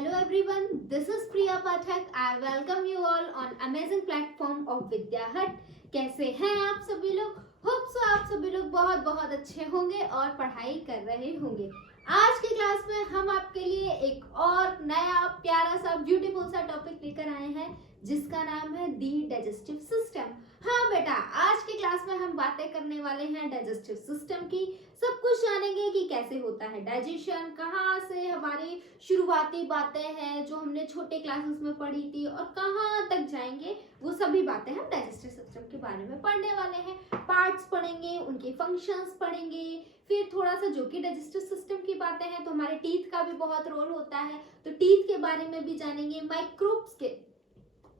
Hello everyone, this is Priya Pathak. I welcome you all on amazing platform of Vidya Hut. कैसे हैं आप सभी लोग? Hope so आप सभी लोग बहुत बहुत अच्छे होंगे और पढ़ाई कर रहे होंगे। आज की क्लास में हम आपके लिए एक और नया प्यारा सा ब्यूटीफुल सा टॉपिक लेकर आए हैं जिसका नाम है दी डाइजेस्टिव सिस्टम। हाँ बेटा, आज की क्लास में हम बातें करने वाले हैं डाइजेस्टिव सिस्टम की। सब कुछ जानेंगे कि कैसे होता है डाइजेशन, कहाँ से हमारी शुरुआती बातें हैं जो हमने छोटे क्लासेस में पढ़ी थी और कहाँ तक जाएंगे, वो सभी बातें हम डाइजेस्टिव सिस्टम के बारे में पढ़ने वाले हैं। पार्ट्स पढ़ेंगे, उनके फंक्शंस पढ़ेंगे, फिर थोड़ा सा जो कि डाइजेस्टिव सिस्टम की बातें हैं तो हमारे टीथ का भी बहुत रोल होता है, तो टीथ के बारे में भी जानेंगे, माइक्रोब्स के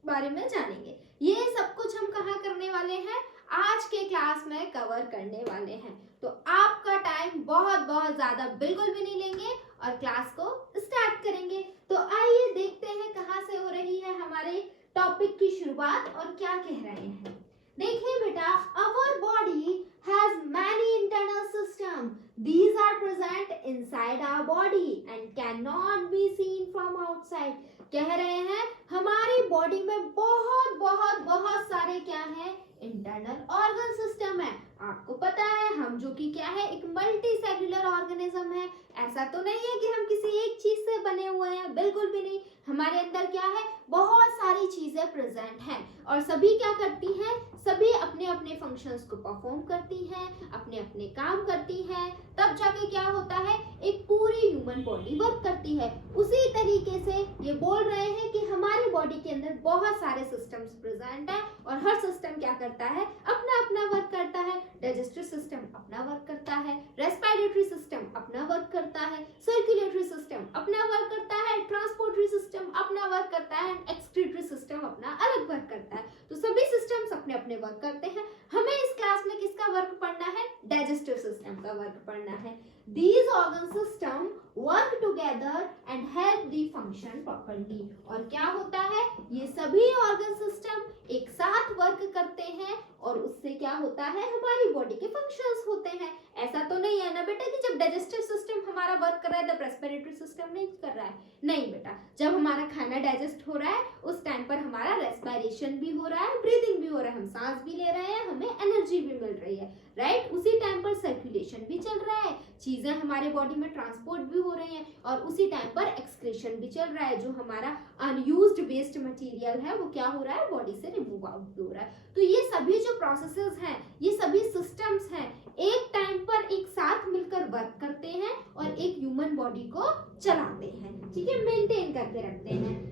बारे में जानेंगे। ये सब कुछ हम कहाँ करने वाले हैं, आज के क्लास में कवर करने वाले हैं। तो आपका टाइम बहुत बहुत ज्यादा बिल्कुल भी नहीं लेंगे और क्लास को स्टार्ट करेंगे। तो आइए देखते हैं कहाँ से हो रही है हमारे टॉपिक की शुरुआत और क्या कह रहे हैं। देखिए बेटा, our body has many internal system. These are present inside our body and cannot be seen from outside. कह रहे हैं हमारी बॉडी में बहुत बहुत बहुत सारे क्या है, इंटरनल ऑर्गन सिस्टम है। आपको पता है हम जो कि क्या है, एक मल्टी सेल्युलर ऑर्गेनिज्म है। ऐसा तो नहीं है कि हम किसी एक चीज से बने हुए हैं, बिल्कुल भी नहीं। हमारे अंदर क्या है, बहुत सारी चीजें प्रेजेंट हैं और सभी क्या करती हैं, सभी अपने अपने फंक्शंस को परफॉर्म करती हैं, अपने अपने काम करती हैं, तब जाके क्या होता है, एक पूरी ह्यूमन बॉडी वर्क करती है। उसी तरीके से ये बोल रहे हैं कि हमारी बॉडी के अंदर बहुत सारे सिस्टम्स प्रेजेंट हैं और हर सिस्टम क्या करता है, अपना अपना वर्क करता है। डाइजेस्टिव सिस्टम अपना वर्क करता है, रेस्पिरेटरी सिस्टम अपना वर्क करता है, सर्कुलेटरी सिस्टम अपना वर्क करता है, ट्रांसपोर्टरी सिस्टम अपना वर्क करता है, एक्सक्रीटरी सिस्टम अपना अलग वर्क करता है। तो सभी सिस्टम्स अपने अपने वर्क करते हैं। हमें इस क्लास में किसका वर्क पढ़ना है, डाइजेस्टिव सिस्टम का वर्क पढ़ना है। These organ system work together and help the function properly. और क्या होता है, ये सभी ऑर्गन सिस्टम एक साथ वर्क करते हैं और उससे क्या होता है, हमारी बॉडी के फंक्शंस होते हैं। ऐसा तो नहीं है ना बेटा कि जब डाइजेस्टिव सिस्टम हमारा वर्क कर रहा है तब रेस्पिरेटरी सिस्टम नहीं कर रहा है। नहीं बेटा, जब हमारा खाना डाइजेस्ट हो रहा है उस टाइम पर हमारा रेस्पिरेशन भी हो रहा है, ब्रीदिंग भी हो रहा है, हम सांस भी ले रहे हैं, हमें एनर्जी भी मिल रही है, राइट। उसी टाइम पर सर्कुलेशन भी चल रहा है, चीजें हमारे बॉडी में ट्रांसपोर्ट भी हो रही हैं और उसी टाइम पर एक्सक्रीशन भी चल रहा है। जो हमारा अनयूज्ड वेस्ट मटेरियल है वो क्या हो रहा है, बॉडी से रिमूव आउट भी हो रहा है। तो ये सभी जो प्रोसेसेस हैं, ये सभी सिस्टम्स हैं, एक टाइम पर एक साथ मिलकर वर्क करते हैं और एक ह्यूमन बॉडी को चलाते हैं, ठीक है, मेंटेन करके रखते हैं।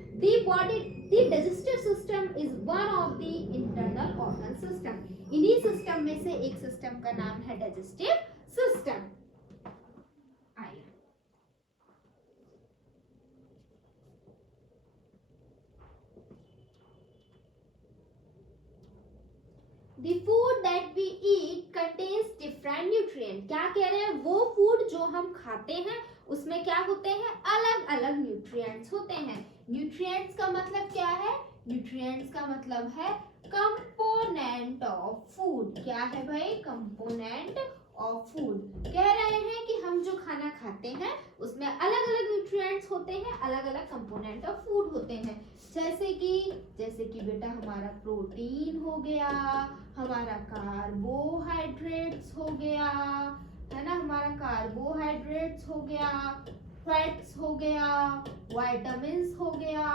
The digestive system is one of the internal organ system. इन्हीं सिस्टम में से एक सिस्टम का नाम है डाइजेस्टिव सिस्टम। आइए The food that we eat contains different nutrients. क्या कह रहे हैं, वो फूड जो हम खाते हैं उसमें क्या होते हैं, अलग अलग न्यूट्रिएंट्स होते हैं। न्यूट्रिएंट्स का मतलब क्या है, न्यूट्रिएंट्स का मतलब है कंपोनेंट ऑफ फूड। क्या है भाई, कंपोनेंट ऑफ फूड। कह रहे हैं कि हम जो खाना खाते हैं उसमें अलग अलग न्यूट्रिएंट्स होते हैं, अलग अलग कंपोनेंट ऑफ फूड होते हैं। जैसे कि बेटा हमारा प्रोटीन हो गया, हमारा कार्बोहाइड्रेट्स हो गया, है ना, हमारा कार्बोहाइड्रेट्स हो गया, फैट्स हो गया, विटामिन्स हो गया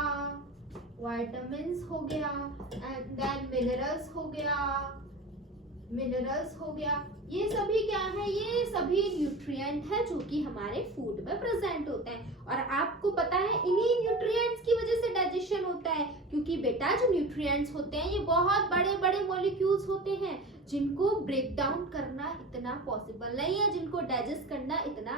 एंड देन मिनरल्स हो गया। ये सभी क्या है, ये सभी न्यूट्रिएंट है जो कि हमारे फूड में प्रेजेंट होते हैं। और आपको पता है इन्हीं न्यूट्रिएंट्स की वजह से डाइजेशन होता है, क्योंकि बेटा जो न्यूट्रिएंट्स होते हैं ये बहुत बड़े बड़े मॉलिक्यूल्स होते हैं जिनको ब्रेक डाउन करना इतना पॉसिबल नहीं है, जिनको डाइजेस्ट करना इतना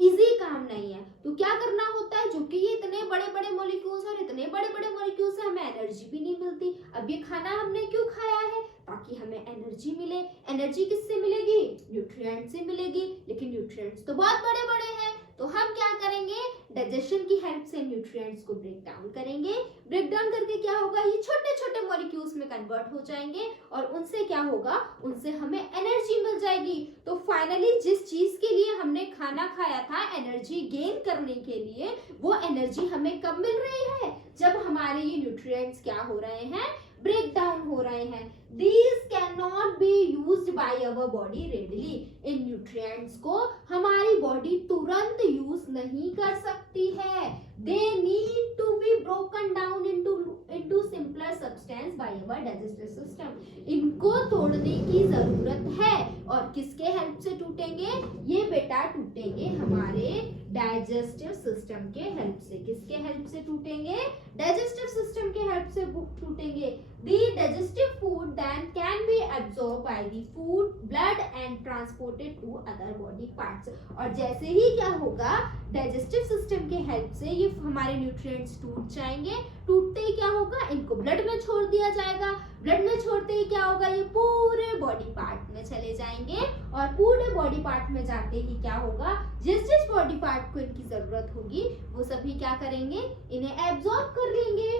इजी काम नहीं है। तो क्या करना होता है, जो कि ये इतने बड़े बड़े मॉलिक्यूल्स और इतने बड़े बड़े मॉलिक्यूल्स से हमें एनर्जी भी नहीं मिलती। अब ये खाना हमने क्यों खाया है, ताकि हमें एनर्जी मिले। एनर्जी किससे मिलेगी, न्यूट्रिएंट से मिलेगी, लेकिन न्यूट्रिएंट्स तो बहुत बड़े बड़े हैं। तो हम क्या करेंगे, डाइजेशन की हेल्प से न्यूट्रिएंट्स को ब्रेक डाउन करेंगे। ब्रेक डाउन करके क्या होगा, ये छोटे छोटे मॉलिक्यूल्स में कन्वर्ट हो जाएंगे और उनसे क्या होगा, उनसे हमें एनर्जी मिल जाएगी। तो फाइनली जिस चीज के लिए हमने खाना खाया था एनर्जी गेन करने के लिए, वो एनर्जी हमें कब मिल रही है? जब हमारे ये न्यूट्रिएंट्स क्या हो रहे हैं? ब्रेक डाउन हो रहे हैं। These cannot be used by our body readily. In nutrients को हमारी बॉडी तुरंत यूज नहीं कर सकती है। They need to be broken down into simpler substance by our digestive system. इनको तोड़ने की जरूरत है। और किसके हेल्प से टूटेंगे? ये बेटा टूटेंगे हमारे डाइजेस्टिव सिस्टम के हेल्प से। किसके हेल्प से टूटेंगे? डाइजेस्टिव सिस्टम के हेल्प से टूटेंगे। The digestive food then can be absorbed by the food, blood and transported to other body parts. और जैसे ही क्या होगा, डाइजेस्टिव सिस्टम के हेल्प से ये हमारे न्यूट्रिएंट्स टूट जाएंगे। टूटते ही क्या होगा? इनको ब्लड में छोड़ दिया जाएगा। ब्लड में छोड़ते ही क्या होगा? ये पूरे बॉडी पार्ट में चले जाएंगे। और पूरे बॉडी पार्ट में जाते ही क्या होगा? जिस जिस बॉडी पार्ट को इनकी जरूरत होगी वो सभी क्या करेंगे? इन्हें एब्जॉर्ब कर लेंगे।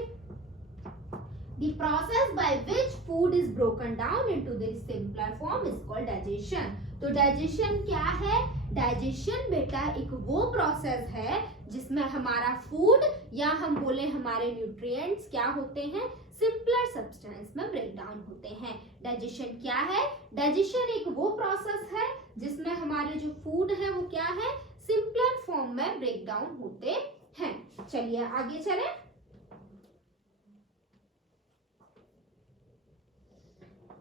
The process by which food is broken down into this simpler form is called digestion. तो डाइजेशन क्या है? डाइजेशन बेटा एक वो प्रोसेस है जिसमें हमारा फूड या हम बोले हमारे न्यूट्रिएंट्स क्या होते हैं? सिंपलर सब्सटेंस में ब्रेक डाउन होते हैं। डाइजेशन क्या है? डाइजेशन एक वो प्रोसेस है जिसमें हमारे जो फूड है वो क्या है? सिंपलर फॉर्म में ब्रेक डाउन होते हैं। चलिए आगे चलें।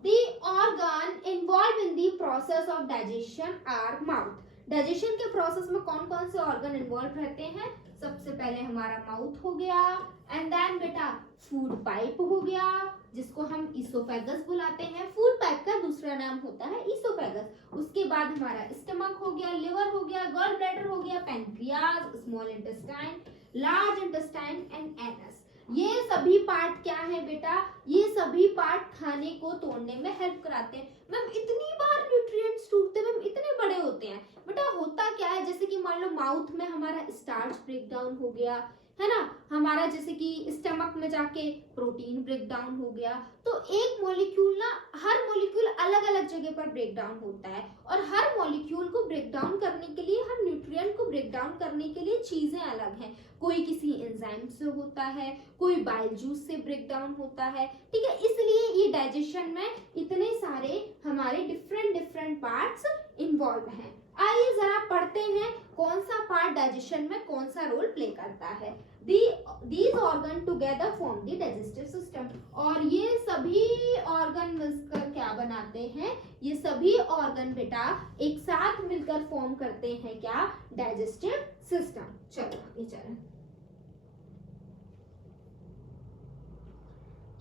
The organ involved in the process of digestion are mouth. Digestion के प्रोसेस में कौन कौन से ऑर्गन इन्वॉल्व रहते हैं? सबसे पहले हमारा माउथ हो गया, एंड देन बेटा फूड पाइप हो गया जिसको हम इसोफेगस बुलाते हैं। फूड पाइप का दूसरा नाम होता है इसोफेगस। उसके बाद हमारा स्टमक हो गया, लिवर हो गया, गॉल ब्लैडर हो गया, pancreas, small intestine, large intestine and anus. ये सभी पार्ट क्या है बेटा? ये सभी पार्ट खाने को तोड़ने में हेल्प कराते हैं। मैम इतनी बार न्यूट्रिएंट्स टूटते हैं, मैम इतने बड़े होते हैं। बेटा होता क्या है, जैसे कि मान लो माउथ में हमारा स्टार्च ब्रेक डाउन हो गया है ना, हमारा जैसे कि स्टमक में जाके प्रोटीन ब्रेक डाउन हो गया। तो एक मॉलिक्यूल ना, हर मॉलिक्यूल अलग अलग जगह पर ब्रेक डाउन होता है और हर मॉलिक्यूल को ब्रेक डाउन करने के लिए, हर न्यूट्रिएंट को ब्रेक डाउन करने के लिए चीजें अलग हैं। कोई किसी एंजाइम से होता है, कोई बाइल जूस से ब्रेक डाउन होता है, ठीक है। इसलिए ये डाइजेशन में इतने सारे हमारे डिफरेंट पार्ट्स इन्वॉल्व हैं। आइए जरा पढ़ते हैं कौन सा पार्ट डाइजेशन में कौन सा रोल प्ले करता है। These organ together form the digestive system. और ये सभी ऑर्गन मिलकर क्या बनाते हैं? ये सभी ऑर्गन बेटा एक साथ मिलकर फॉर्म करते हैं क्या? Digestive system. चलो आगे चलें।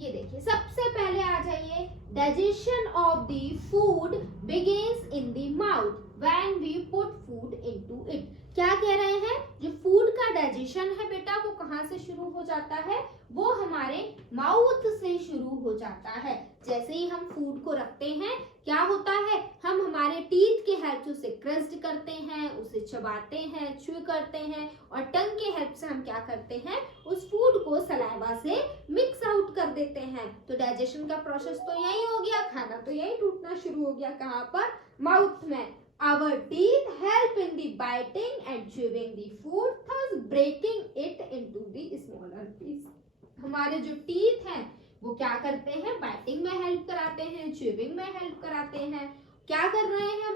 ये देखिए सबसे पहले आ जाइए। Digestion of the food begins in the mouth when we put food into it. क्या कह रहे हैं? जो फूड का डाइजेशन है बेटा वो कहाँ से शुरू हो जाता है? वो हमारे माउथ से शुरू हो जाता है। जैसे ही हम फूड को रखते हैं क्या होता है? हम हमारे टीथ के हेल्प से उसे क्रस्ट करते हैं, उसे चबाते हैं, च्यू करते हैं और टंग के हेल्प से हम क्या करते हैं? उस फूड को सलाइवा से मिक्स आउट कर देते हैं। तो डाइजेशन का प्रोसेस तो यही हो गया, खाना तो यही टूटना शुरू हो गया। कहाँ पर? माउथ में। Our teeth help in the biting and chewing the food, thus breaking it into the smaller piece. हमारे जो टीथ हैं वो क्या करते हैं? बाइटिंग में हेल्प कराते हैं, च्यूइंग में हेल्प कराते हैं। क्या कर रहे हैं?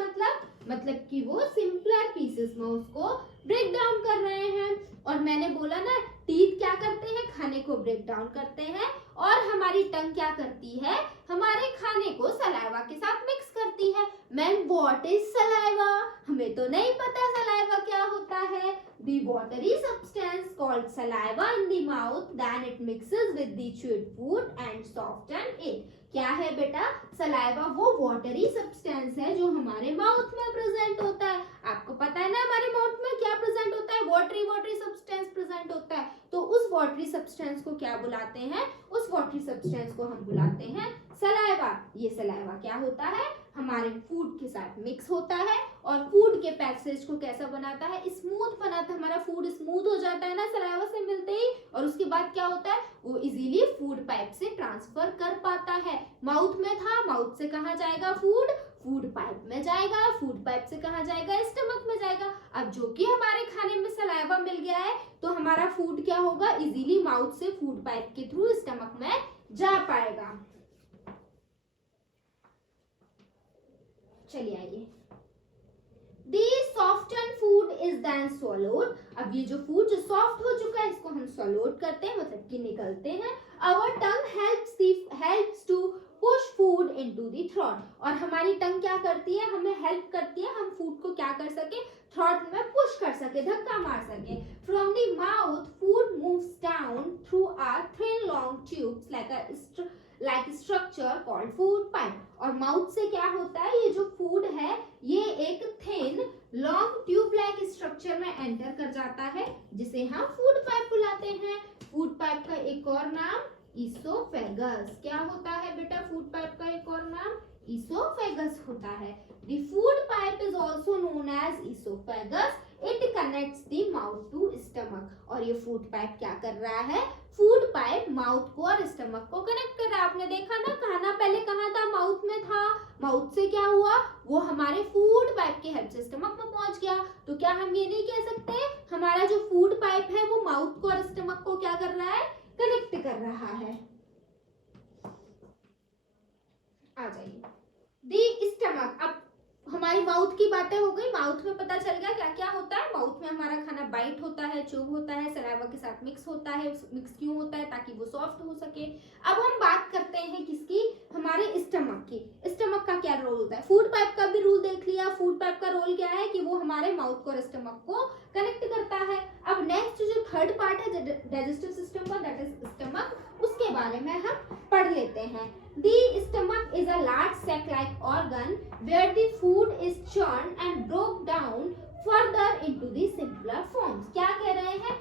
मतलब कि वो सिंपलर पीसेस में उसको ब्रेक डाउन कर रहे हैं। और मैंने बोला ना, टीथ क्या करते हैं? खाने को ब्रेक डाउन करते हैं। और हमारी टंग क्या करती है? हमारे खाने को सलाइवा के साथ मिक्स करती है। Ma'am what is saliva? हमें तो नहीं पता सलाइवा क्या होता है। The watery substance called saliva in the mouth, then it mixes with the chewed food and soften it. क्या है बेटा? सलाइवा वो वाटरी सब्सटेंस है जो हमारे माउथ में प्रेजेंट होता है। आपको पता है ना हमारे माउथ में क्या प्रेजेंट होता है? वाटरी सब्सटेंस प्रेजेंट होता है। तो उस वाटरी सब्सटेंस को क्या बुलाते हैं? उस वाटरी सब्सटेंस को हम बुलाते हैं सलाइवा। ये सलाइवा क्या होता है? हमारे फूड के साथ मिक्स होता है और फूड के पैसेज को कैसा बनाता है? स्मूथ बनाता है। हमारा फूड स्मूथ हो जाता है ना सलाइवा से मिलते ही, और उसके बाद क्या होता है? वो इजीली फूड पाइप से ट्रांसफर कर पाता है। माउथ में था, माउथ से कहाँ जाएगा फूड? फूड पाइप में जाएगा, फूड पाइप से कहाँ जाएगा? स्टमक में जाएगा। अब जो कि हमारे खाने में सलाइवा मिल गया है तो हमारा फूड क्या होगा, इजीली माउथ से फूड पाइप के थ्रू स्टमक में जा पाएगा। चलिए आइए, The softened food is then swallowed। अब ये जो फूड जो सॉफ्ट हो चुका है इसको हम swallowed करते हैं, मतलब कि निकलते हैं। Our tongue helps to push food into the throat। और हमारी टंग क्या करती है, हमें हेल्प करती है हम फूड को क्या कर सके, थ्रॉट में पुश कर सके, धक्का मार सके। From the mouth food moves down through a thin long tubes like structure called food pipe। और माउथ से क्या होता है, ये जो फूड है ये एक thin long tube like structure में एंटर कर जाता है जिसे हम फूड पाइप बुलाते हैं। फूड पाइप का एक और नाम ईसोफेगस। क्या होता है बेटा फूड पाइप का एक और नाम, ईसोफेगस होता है। The food pipe is also known as esophagus। It connects the mouth to stomach। और ये फूड पाइप क्या कर रहा है, फूड पाइप माउथ को और स्टमक को कनेक्ट कर रहा है। आपने देखा ना, खाना पहले कहाँ था, माउथ में था। माउथ से क्या हुआ, वो हमारे फूड पाइप की हेल्प से स्टमक में पहुंच गया। तो क्या हम ये नहीं कह सकते हमारा जो फूड पाइप है वो माउथ को और स्टमक को क्या कर रहा है, कनेक्ट कर रहा है। आ जाइए, दी स्टमक। अब हमारी माउथ की बातें हो गई, माउथ में पता चल गया क्या क्या होता है। माउथ में हमारा खाना बाइट होता है, चूब होता है, सलाइवा के साथ मिक्स होता है। मिक्स क्यों होता है, ताकि वो सॉफ्ट हो सके। अब हम बात करते हैं किसकी, हमारे स्टमक की। स्टमक का क्या रोल होता है, फूड पाइप का भी रूल देख लिया। फूड पाइप का रोल क्या है कि वो हमारे माउथ को और स्टमक को कनेक्ट करता है। अब नेक्स्ट जो थर्ड पार्ट है डाइजेस्टिव सिस्टम का, दैट इज स्टमक, उसके बारे में हम पढ़ लेते हैं। The stomach is a large sac-like organ where the food is churned and broke down further into the simpler forms। क्या कह रहे हैं,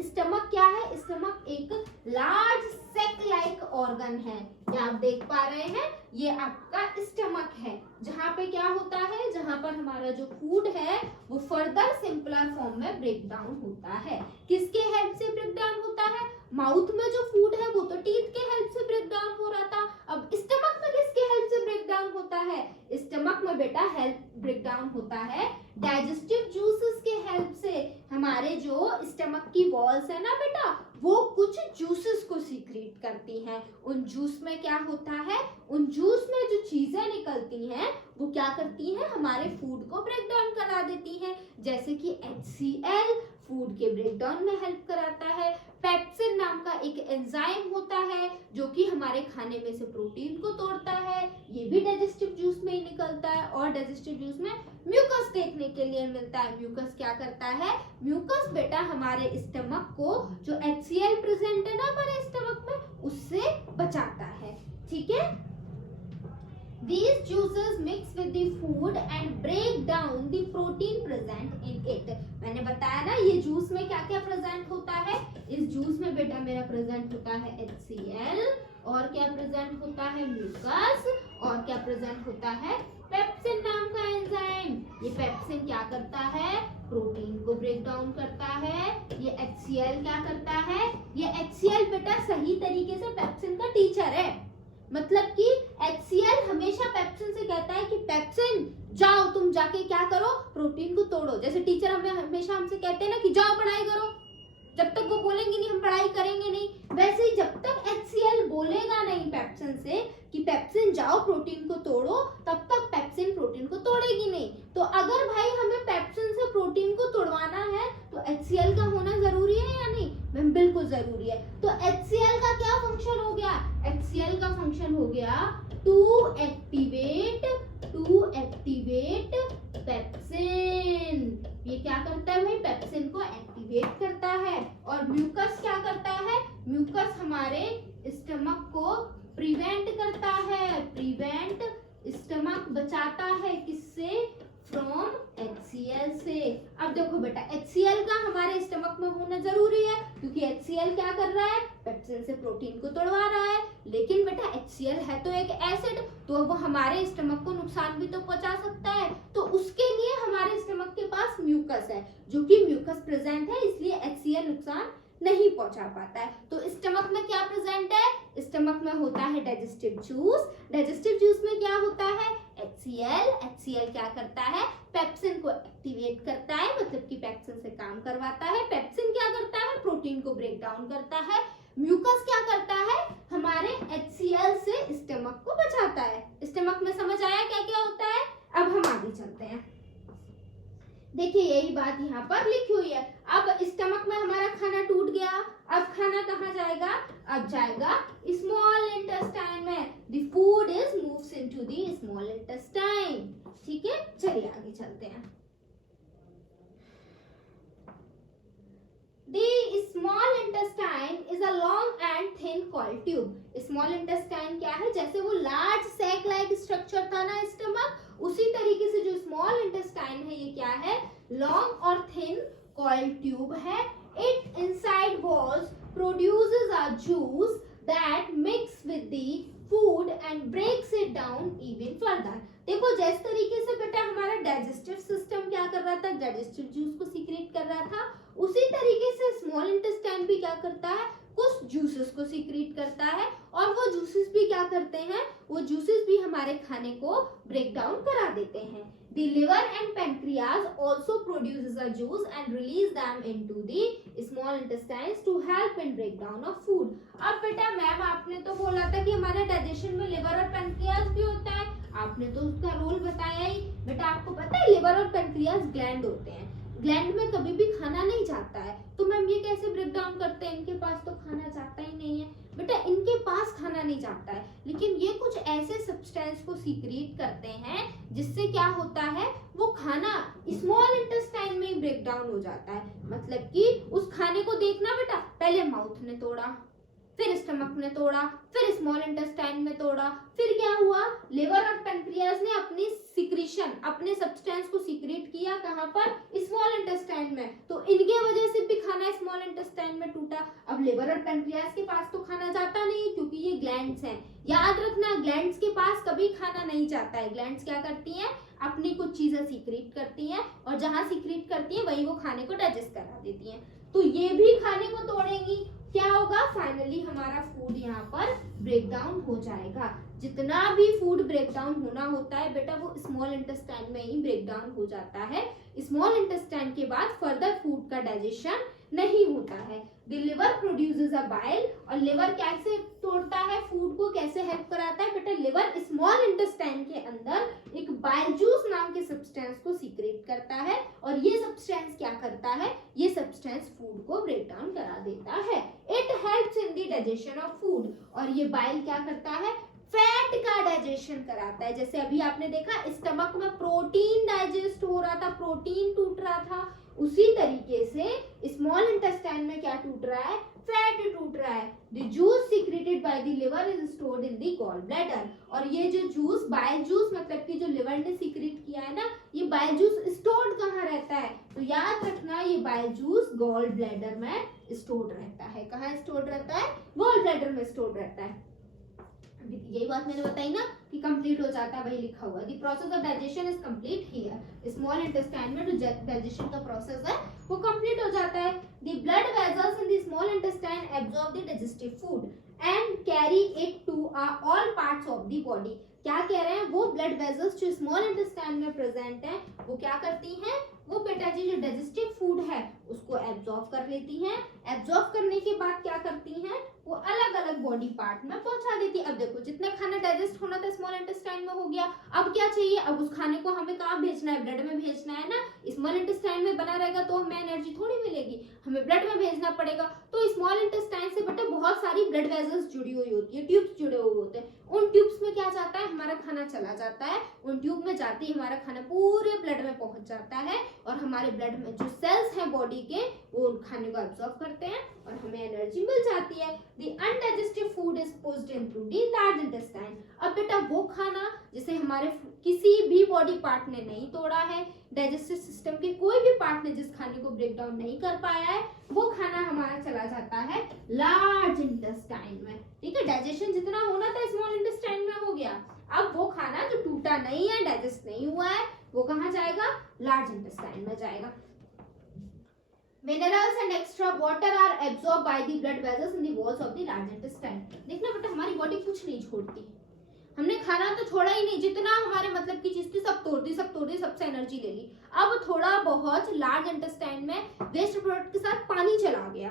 स्टमक क्या है, स्टमक एक लार्ज सेक लाइक ऑर्गन है। ये आप देख पा रहे हैं, ये आपका स्टमक है जहाँ पे क्या होता है, जहाँ पर हमारा जो फूड है वो फर्दर सिंपलर फॉर्म में ब्रेक डाउन होता है। किसके हेल्प से ब्रेक डाउन होता है, माउथ में जो फूड है वो तो टीथ के हेल्प से ब्रेक डाउन हो रहा था। अब स्टमक में किसके हेल्प से ब्रेक डाउन होता है, स्टमक में बेटा हेल्प ब्रेक डाउन होता है डाइजेस्टिव जूसेस के हेल्प से। हमारे जो स्टमक की वॉल्स है ना बेटा, वो कुछ जूसेस को सीक्रेट करती हैं। उन जूस में क्या होता है, उन जूस में जो चीजें निकलती हैं वो क्या करती हैं, हमारे फूड को ब्रेक डाउन करा देती हैं। जैसे कि HCl फूड के ब्रेकडाउन में हेल्प कराता है। पेप्सिन नाम का एक एंजाइम होता है जो कि हमारे खाने में से प्रोटीन को तोड़ता है, ये भी डाइजेस्टिव जूस में ही निकलता है। और डाइजेस्टिव जूस में म्यूकस देखने के लिए मिलता है। म्यूकस क्या करता है, म्यूकस बेटा हमारे स्टमक को जो HCl प्रेजेंट है ना हमारे स्टमक में, उससे बचाता है। ठीक है, These juices mix with the food and break down the protein present in it। मैंने बताया ना ये जूस में क्या क्या प्रेजेंट होता है। इस जूस में बेटा मेरा प्रेजेंट होता है HCl, और क्या प्रेजेंट होता है, म्यूकस, और क्या प्रेजेंट होता है, पेप्सिन नाम का एंजाइम। ये पेप्सिन क्या करता है, प्रोटीन को ब्रेक डाउन करता है। ये HCl क्या करता है, ये HCl बेटा सही तरीके से पेप्सिन का टीचर है। मतलब कि HCl हमेशा पेप्सिन से कहता है कि पेप्सिन जाओ तुम जाके क्या करो, प्रोटीन को तोड़ो। जैसे टीचर हमें हमेशा हमसे कहते हैं ना कि जाओ पढ़ाई करो, जब तक वो बोलेंगे नहीं हम पढ़ाई करेंगे नहीं। वैसे ही जब तक HCl बोलेगा नहीं पेप्सिन से कि पेप्सिन जाओ प्रोटीन को तोड़ो, तब तक पेप्सिन प्रोटीन को तोड़ेगी नहीं। तो अगर भाई हमें पेप्सिन से प्रोटीन को तोड़वाना है तो HCl का होना जरूरी है या नहीं, मैम बिल्कुल जरूरी है। तो HCl का क्या फंक्शन हो गया, HCl का फंक्शन हो गया टू एक्टिवेट पेप्सिन। ये क्या करता है भाई, पेप्सिन को एक्टिवेट करता है। और म्यूकस क्या करता है, म्यूकस हमारे स्टमक को प्रिवेंट करता है, प्रिवेंट स्टमक बचाता है किससे, फ्रॉम HCl से। अब देखो बेटा HCl का हमारे स्टमक में होना जरूरी है क्योंकि HCl क्या कर रहा है, पेप्सिन से प्रोटीन को तोड़वा रहा है। लेकिन बेटा HCl है तो एक एसिड, तो वो हमारे स्टमक को नुकसान भी तो पहुंचा सकता है। तो उसके लिए हमारे स्टमक के पास म्यूकस है, जो कि म्यूकस प्रेजेंट है, इसलिए HCl नुकसान नहीं पहुंचा पाता है। तो स्टमक में क्या प्रेजेंट है, स्टमक में होता है डाइजेस्टिव जूस। डाइजेस्टिव जूस में क्या होता है, HCl। HCl क्या करता है, पेप्सिन को एक्टिवेट करता है, मतलब कि पेप्सिन से काम करवाता है। पेप्सिन क्या करता है, प्रोटीन को ब्रेक डाउन करता है। म्यूकस क्या करता है, हमारे HCl से स्टमक को बचाता है। स्टमक में समझ आया क्या क्या होता है। अब हम आगे चलते हैं, देखिए यही बात यहाँ पर लिखी हुई है। अब स्टमक में हमारा खाना टूट गया, अब खाना कहाँ जाएगा, अब जाएगा स्मॉल इंटेस्टाइन में। The food is moves into the small intestine. ठीक है, चलिए आगे चलते हैं। The small intestine is a long and thin coiled tube. Small intestine क्या है, जैसे वो large sac like structure था ना स्टमक, उसी तरीके से जो small intestine है ये क्या है, long और thin coiled tube है। It inside walls produces a juice that mix with the food and breaks it down even further. देखो जिस तरीके से बेटा हमारा डाइजेस्टिव सिस्टम क्या कर रहा था, डाइजेस्टिव जूस को सीक्रेट कर रहा था, उसी तरीके से स्मॉल इंटेस्टाइन भी क्या करता है, कुछ जूसेस को सीक्रेट करता है। और वो जूसेस भी क्या करते हैं, वो जूसेस भी हमारे खाने को ब्रेक डाउन करा देते हैं। The liver and pancreas also produces a juice and release them into the small intestines to help in breakdown of food. अब बेटा मैम आपने तो बोला था कि हमारे डाइजेशन में लिवर और पैंक्रियाज भी होता है, आपने तो उसका रोल बताया ही। बेटा आपको पता है लिवर और पैंक्रियाज ग्लैंड होते हैं, ग्लैंड में कभी भी खाना नहीं जाता है, तो मैम ये कैसे ब्रेक डाउन करते हैं, इनके पास तो खाना जाता ही नहीं है। बेटा इनके पास खाना नहीं जाता है, लेकिन ये कुछ ऐसे सब्सटेंस को सीक्रेट करते हैं जिससे क्या होता है, वो खाना स्मॉल इंटेस्टाइन में ही ब्रेक डाउन हो जाता है। मतलब कि उस खाने को देखना बेटा, पहले माउथ ने तोड़ा, फिर स्टमक ने तोड़ा, फिर स्मॉल इंटेस्टाइन में तोड़ा, फिर क्या हुआ, लिवर और पैंक्रियाज ने अपनी सिक्रीशन, अपने सब्सटेंस को सीक्रेट किया कहां पर, स्मॉल इंटेस्टाइन में, तो इनके वजह से भी खाना स्मॉल इंटेस्टाइन में टूटा। अब लिवर और पैंक्रियाज के पास तो खाना जाता नहीं क्योंकि ये ग्लैंड्स हैं, याद रखना ग्लैंड्स के पास कभी खाना नहीं जाता है। ग्लैंड्स क्या करती हैं, अपनी कुछ चीजें सीक्रेट करती हैं, और जहां सीक्रेट करती हैं वहीं वो खाने को डाइजेस्ट करा देती हैं। तो ये भी खाने को तोड़ेंगी, क्या होगा, फाइनली हमारा फूड यहाँ पर ब्रेक डाउन हो जाएगा। जितना भी फूड ब्रेक डाउन होना होता है बेटा वो स्मॉल इंटेस्टाइन में ही ब्रेक डाउन हो जाता है। स्मॉल इंटेस्टाइन के बाद फर्दर फूड का डाइजेशन नहीं होता है। The liver produces a bile, और लिवर कैसे तोड़ता है फूड को, कैसे हेल्प कराता है बेटा, लिवर स्मॉल इंटेस्टाइन के अंदर एक बाइल जूस नाम के सब्सटेंस को सीक्रेट करता है, और ये सब्सटेंस क्या करता है, ये सब्सटेंस फूड को ब्रेक डाउन करा देता है। It helps in the digestion of food, और ये बाइल क्या करता है, फैट का डाइजेशन कराता है। जैसे अभी आपने देखा स्टमक में प्रोटीन डाइजेस्ट हो रहा था, प्रोटीन टूट रहा था, उसी तरीके से स्मॉल इंटेस्टाइन में क्या टूट रहा है, फैट टूट रहा है। The juice secreted by the liver is stored in the gall bladder, और ये जो जूस, बाइल जूस मतलब कि जो लिवर ने सीक्रेट किया है ना, ये बाइल जूस स्टोर्ड कहाँ रहता है, तो याद रखना ये बाइल जूस गॉल ब्लैडर में स्टोर्ड रहता है। कहाँ स्टोर्ड रहता है, गॉल ब्लैडर में स्टोर्ड रहता है। यही बात मैंने बताई ना कि कंप्लीट हो जाता है, वही लिखा हुआ है। The process of digestion is complete here. Small intestine में जो डाइजेशन का प्रोसेस है वो कंप्लीट हो जाता है। The blood vessels in the small intestine absorb the digestive food and carry it to all parts of the body. क्या कह रहे हैं, वो ब्लड वेसल्स जो स्मॉल इंटेस्टाइन में प्रेजेंट है वो क्या करती हैं, वो बेटा जी जो डाइजेस्टिव फूड है उसको एब्जॉर्ब कर लेती हैं। एब्जॉर्ब करने के बाद क्या करती हैं, वो अलग अलग बॉडी पार्ट में पहुंचा देती है। अब देखो जितना खाना डाइजेस्ट होना था स्मॉल इंटेस्टाइन में हो गया, अब क्या चाहिए, अब उस खाने को हमें कहाँ भेजना है, ब्लड में भेजना है ना। स्मॉल इंटेस्टाइन में बना रहेगा तो हमें एनर्जी थोड़ी मिलेगी, हमें ब्लड में भेजना पड़ेगा। तो स्मॉल इंटेस्टाइन से बेटा बहुत सारी ब्लड वेसल्स जुड़ी हुई होती है, ट्यूब्स जुड़े हुए होते हैं। उन ट्यूब्स में क्या जाता है, हमारा खाना चला जाता है, उन ट्यूब में जाते ही हमारा खाना पूरे ब्लड में पहुंच जाता है, और हमारे ब्लड में जो सेल्स हैं बॉडी के वो खाने को एब्जॉर्ब करते हैं और हमें एनर्जी मिल जाती है। The undigested food is pushed into the large intestine. अब बेटा वो खाना जिसे हमारे किसी भी बॉडी पार्ट ने नहीं तोड़ा है, डाइजेस्टिव सिस्टम के कोई भी पार्ट ने जिस खाने को ब्रेक डाउन नहीं कर पाया है, वो खाना हमारा चला जाता है लार्ज इंटेस्टाइन में। ठीक है, डाइजेशन जितना होना था स्मॉल इंटेस्टाइन में हो गया। अब वो खाना जो टूटा नहीं है, डाइजेस्ट नहीं हुआ है, वो कहाँ जाएगा, लार्ज इंटेस्टाइन में जाएगा। Minerals and extra water are absorbed by the blood vessels in the walls of the large intestine. देखना बेटा हमारी बॉडी कुछ नहीं छोड़ती, हमने खाना तो छोड़ा ही नहीं, जितना हमारे मतलब की चीज थी सब तोड़ दी, सबसे एनर्जी ले ली। अब थोड़ा बहुत लार्ज इंटेस्टाइन में वेस्ट प्रोडक्ट के साथ पानी चला गया,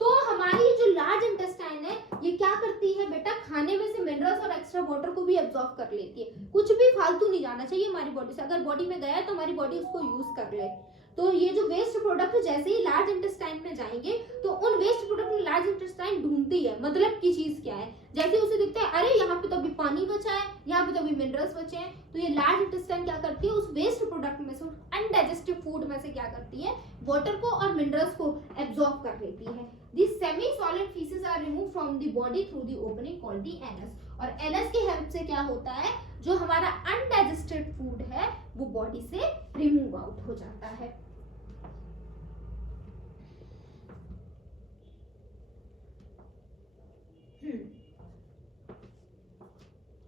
तो हमारी जो लार्ज इंटेस्टाइन है ये क्या करती है बेटा, खाने में से मिनरल्स और एक्स्ट्रा वाटर को भी एब्जॉर्ब कर लेती है। कुछ भी फालतू नहीं जाना चाहिए हमारी बॉडी से, अगर बॉडी में गया है तो हमारी बॉडी उसको यूज कर ले। तो ये जो वेस्ट प्रोडक्ट जैसे ही लार्ज इंटेस्टाइन में जाएंगे तो उन वेस्ट प्रोडक्ट में लार्ज इंटेस्टाइन ढूंढती है मतलब की चीज क्या है। जैसे उसे दिखता है अरे यहाँ पे तो अभी पानी बचा है, यहाँ पे तो अभी मिनरल्स बचे हैं, तो ये लार्ज इंटेस्टाइन क्या करती है, उस वेस्ट प्रोडक्ट में से, अनडाइजेस्टिव फूड में से क्या करती है, वाटर को और मिनरल्स को एब्जॉर्ब कर लेती है। These semi-solid feces are removed from the body through the opening called the anus। और एनस की हेल्प से क्या होता है, जो हमारा अनडाइजेस्टेड फूड है वो बॉडी से रिमूव आउट हो जाता है।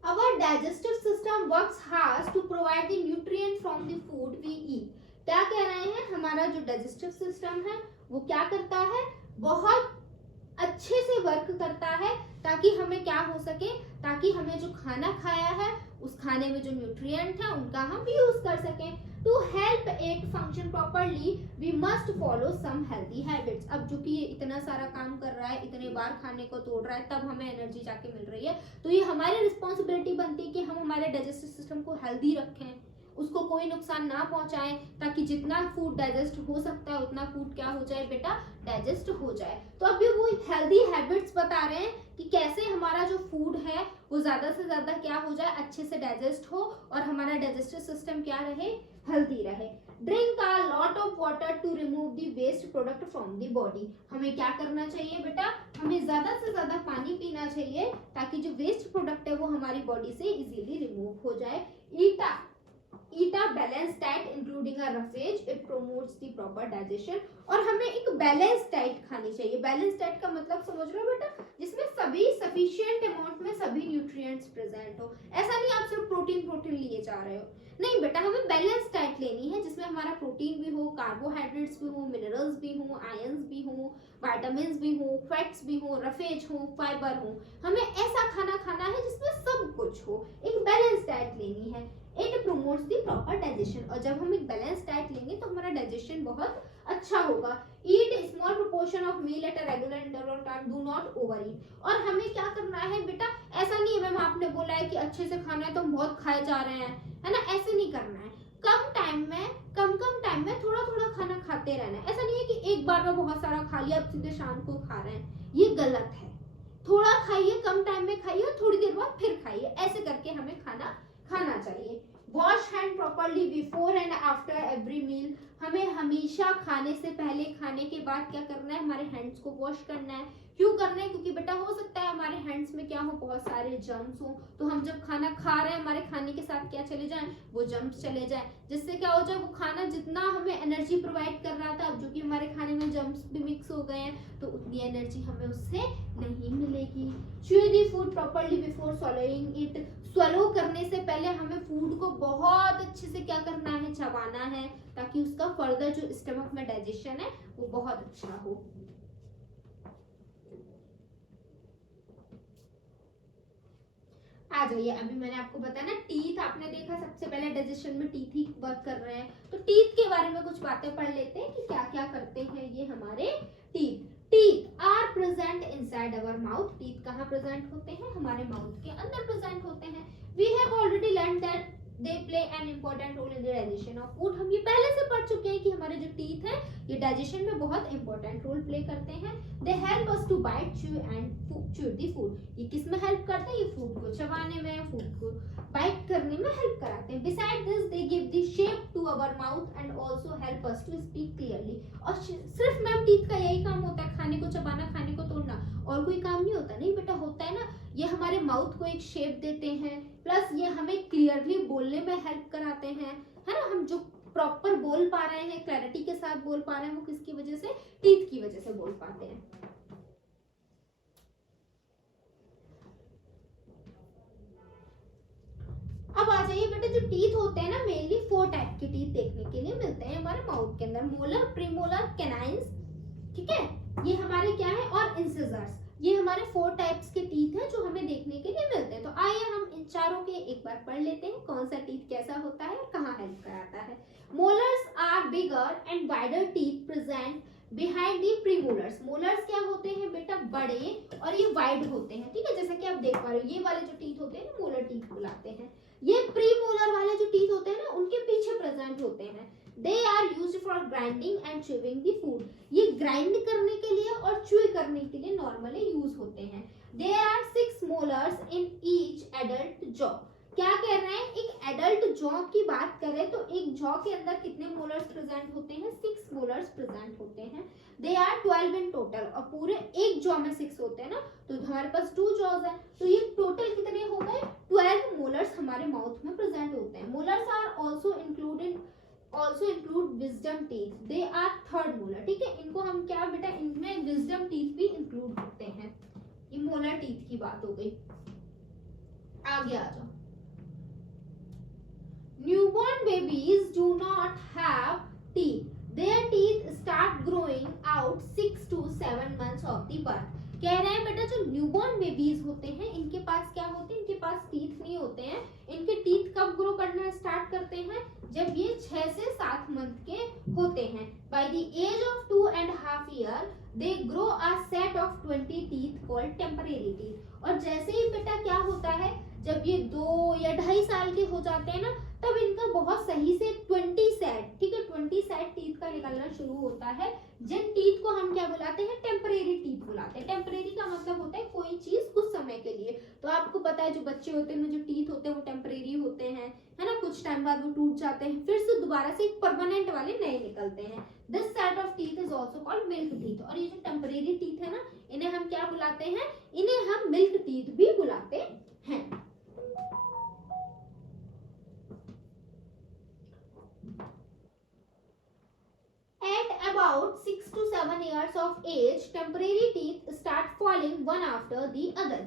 Our digestive system works hard to provide the nutrients from the food we eat। क्या कह रहे हैं, हमारा जो डाइजेस्टिव सिस्टम है वो क्या करता है, बहुत अच्छे से वर्क करता है ताकि हमें क्या हो सके, ताकि हमें जो खाना खाया है उस खाने में जो न्यूट्रिएंट है उनका हम यूज कर सकें। To help it function properly we must follow some healthy habits. अब जो कि ये इतना सारा काम कर रहा है, इतने बार खाने को तोड़ रहा है, तब हमें एनर्जी जाके मिल रही है, तो ये हमारी रिस्पॉन्सिबिलिटी बनती है कि हम हमारे डाइजेस्टिव सिस्टम को हेल्दी रखें, उसको कोई नुकसान ना पहुंचाएं, ताकि जितना फूड डाइजेस्ट हो सकता है उतना फूड क्या हो जाए बेटा, डाइजेस्ट हो जाए। तो अभी वो हेल्दी हैबिट्स बता रहे हैं कि कैसे हमारा जो फूड है वो ज्यादा से ज्यादा क्या हो जाए, अच्छे से डाइजेस्ट हो और हमारा डाइजेस्टिव सिस्टम क्या रहे, हेल्दी रहे। Drink a lot of water to remove the waste product from the body. हमें क्या करना चाहिए बेटा, हमें ज्यादा से ज्यादा पानी पीना चाहिए ताकि जो वेस्ट प्रोडक्ट है वो हमारी बॉडी से इजीली रिमूव हो जाए। Eat a balanced diet including a roughage, it promotes the proper digestion। और हमें एक बैलेंस डाइट खानी चाहिए। बैलेंस डाइट का मतलब समझ रहे हो बेटा, जिसमें सभी सफिशिएंट अमाउंट में सभी न्यूट्रिएंट्स प्रेजेंट हो। ऐसा नहीं आप सिर्फ प्रोटीन लिए जा रहे हो, नहीं बेटा, हमें बैलेंस डाइट लेनी है जिसमें हमारा प्रोटीन भी हो, कार्बोहाइड्रेट्स भी हो, मिनरल्स भी हो, आयंस भी हो, विटामिन्स भी हो, फैट्स भी हो, रफेज हो, फाइबर हो। हमें ऐसा खाना खाना है जिसमें सब कुछ हो, एक बैलेंस डाइट लेनी है। It promotes the proper digestion. और जब हम एक बैलेंस डाइट लेंगे तो हमारा डाइजेशन बहुत अच्छा होगा। Eat small proportion of meal at a regular interval time, do not overeat. और हमें क्या करना है बेटा, ऐसा नहीं है मैम आपने बोला है कि अच्छे से खाना है तो हम बहुत खाए जा रहे हैं, है ना, ऐसे नहीं करना है। कम टाइम में थोड़ा थोड़ा खाना खाते रहना है। ऐसा नहीं है कि एक बार में बहुत सारा खा लिया अब सीधे शाम को खा रहे हैं, ये गलत है। थोड़ा खाइए, कम टाइम में खाइए और थोड़ी देर बाद फिर खाइए, ऐसे करके हमें खाना चाहिए। Wash hand properly before and after every meal. हमें हमेशा खाने से पहले, खाने के बाद क्या करना है, हमारे हैंड्स को वॉश करना है। क्यों करना है, क्योंकि बेटा हो सकता है हमारे हैंड्स में क्या हो, बहुत सारे जर्म्स हो, तो हम जब खाना खा रहे हैं हमारे खाने के साथ क्या चले जाएं, वो जर्म्स चले जाएं, जिससे क्या हो जाए, वो खाना जितना हमें एनर्जी प्रोवाइड कर रहा था, अब जो कि हमारे खाने में जर्म्स भी मिक्स हो गए हैं तो उतनी एनर्जी हमें उससे नहीं मिलेगी। Chew the food properly before swallowing it. स्वलो करने से पहले हमें फूड को बहुत अच्छे से क्या करना है, चबाना है, ताकि उसका फर्दर जो स्टमक में डाइजेशन है वो बहुत अच्छा हो। आ जाइए, अभी मैंने आपको बताया ना, टीथ आपने देखा, सबसे पहले डाइजेशन में टीथ ही वर्क कर रहे हैं, तो टीथ के बारे में कुछ बातें पढ़ लेते हैं कि क्या क्या करते हैं ये हमारे teeth are present inside our mouth. Teeth कहाँ प्रेजेंट होते हैं, हमारे माउथ के अंदर प्रेजेंट होते हैं। We have already learn that they play an important role in the digestion of food. हम ये पहले से पढ़ चुके हैं कि हमारे जो टीथ है ये डाइजेशन में बहुत इंपॉर्टेंट रोल प्ले करते हैं। They help us to bite, chew and chew the food. ये किस में हेल्प करते हैं, ये फूड को चबाने में, फूड को बाइट करने में हेल्प कराते हैं। Beside this they give the shape to our mouth and also help us to speak clearly. और सिर्फ मैम टीथ का यही काम होता है, खाने को चबाना, खाने को तोड़ना, और कोई काम नहीं होता? नहीं बेटा, होता है ना। ये हमारे माउथ को एक शेप देते हैं, प्लस ये हमें क्लियरली बोलने में हेल्प कराते हैं, है ना। हम जो प्रॉपर बोल पा रहे हैं, क्लैरिटी के साथ बोल पा रहे हैं, वो किसकी वजह से, टीथ की वजह से बोल पाते हैं। अब आ जाइए बेटा, जो टीथ होते हैं ना, मेनली 4 टाइप के टीथ देखने के लिए मिलते हैं हमारे माउथ के अंदर। मोलर, प्रीमोलर, कैनाइन्स, ठीक है, ये हमारे क्या है, और इंसिजर्स। ये हमारे 4 टाइप्स के टीथ हैं जो हमें देखने के लिए मिलते हैं। तो आइए हम इन चारों के एक बार पढ़ लेते हैं, कौन सा टीथ कैसा होता है और कहाँ हेल्प कराता है। Molars are bigger and wider teeth present behind the premolars. Molars क्या होते हैं बेटा, बड़े और ये वाइड होते हैं, ठीक है, जैसा कि आप देख पा रहे हो। ये वाले जो टीथ होते हैं ना मोलर टीथ बुलाते हैं। ये प्रीमोलर वाले जो टीथ होते हैं ना उनके पीछे प्रेजेंट होते हैं। They are used for grinding and chewing the food. ये ग्राइंड करने के लिए और च्यू करने के लिए नॉर्मली यूज होते हैं। There are 6 molars in each adult jaw. क्या कह रहे हैं, एक एडल्ट जॉ की बात करें तो एक जॉ के अंदर कितने मोलर्स प्रेजेंट होते हैं, 6 मोलर्स प्रेजेंट होते हैं। दे आर 12 इन टोटल, और पूरे एक जॉ में 6 होते हैं ना, तो हमारे पास 2 जॉज है, तो ये टोटल कितने हो गए, 12 मोलर्स हमारे माउथ में प्रेजेंट होते हैं। Molars are also include wisdom teeth, they are 3rd molar, ठीक है। इनको हम क्या बेटा, इनमें विजडम टीथ भी इंक्लूड होते हैं। ये मोलर टीथ की बात हो गई। आगे आ जाओ। Newborn babies do not have teeth. Their teeth start growing out 6 to 7 months of the birth. कह रहे हैं बेटा जो न्यूबॉर्न बेबीज होते हैं इनके पास क्या होते हैं, इनके पास टीथ नहीं होते हैं। इनके टीथ कब ग्रो करना स्टार्ट करते हैं, जब ये 6 से 7 मंथ के होते हैं। By the age of 2.5 years, they grow a set of 20 teeth called temporary teeth. और जैसे ही बेटा क्या होता है, जब ये 2 या 2.5 साल के हो जाते हैं ना, तब इनका बहुत सही से 20 सेट, ठीक है, 20 सेट टीथ का निकलना शुरू होता है, जिन टीथ को हम क्या बुलाते हैं, टेम्परेरी टीथ बुलाते हैं। टेम्परेरी का मतलब होता है कोई चीज कुछ समय के लिए। तो आपको पता है जो बच्चे होते हैं, जो टीथ होते हैं वो टेम्परेरी होते हैं, है ना, कुछ टाइम बाद वो टूट जाते हैं, फिर से दोबारा से परमानेंट वाले नए निकलते हैं। This set of teeth is also called milk teeth. और ये जो टेम्परेरी टीथ है ना, इन्हें हम क्या बुलाते हैं, इन्हें हम मिल्क टीथ भी बुलाते हैं। At about 6 to 7 years of age, temporary teeth start falling one after the other.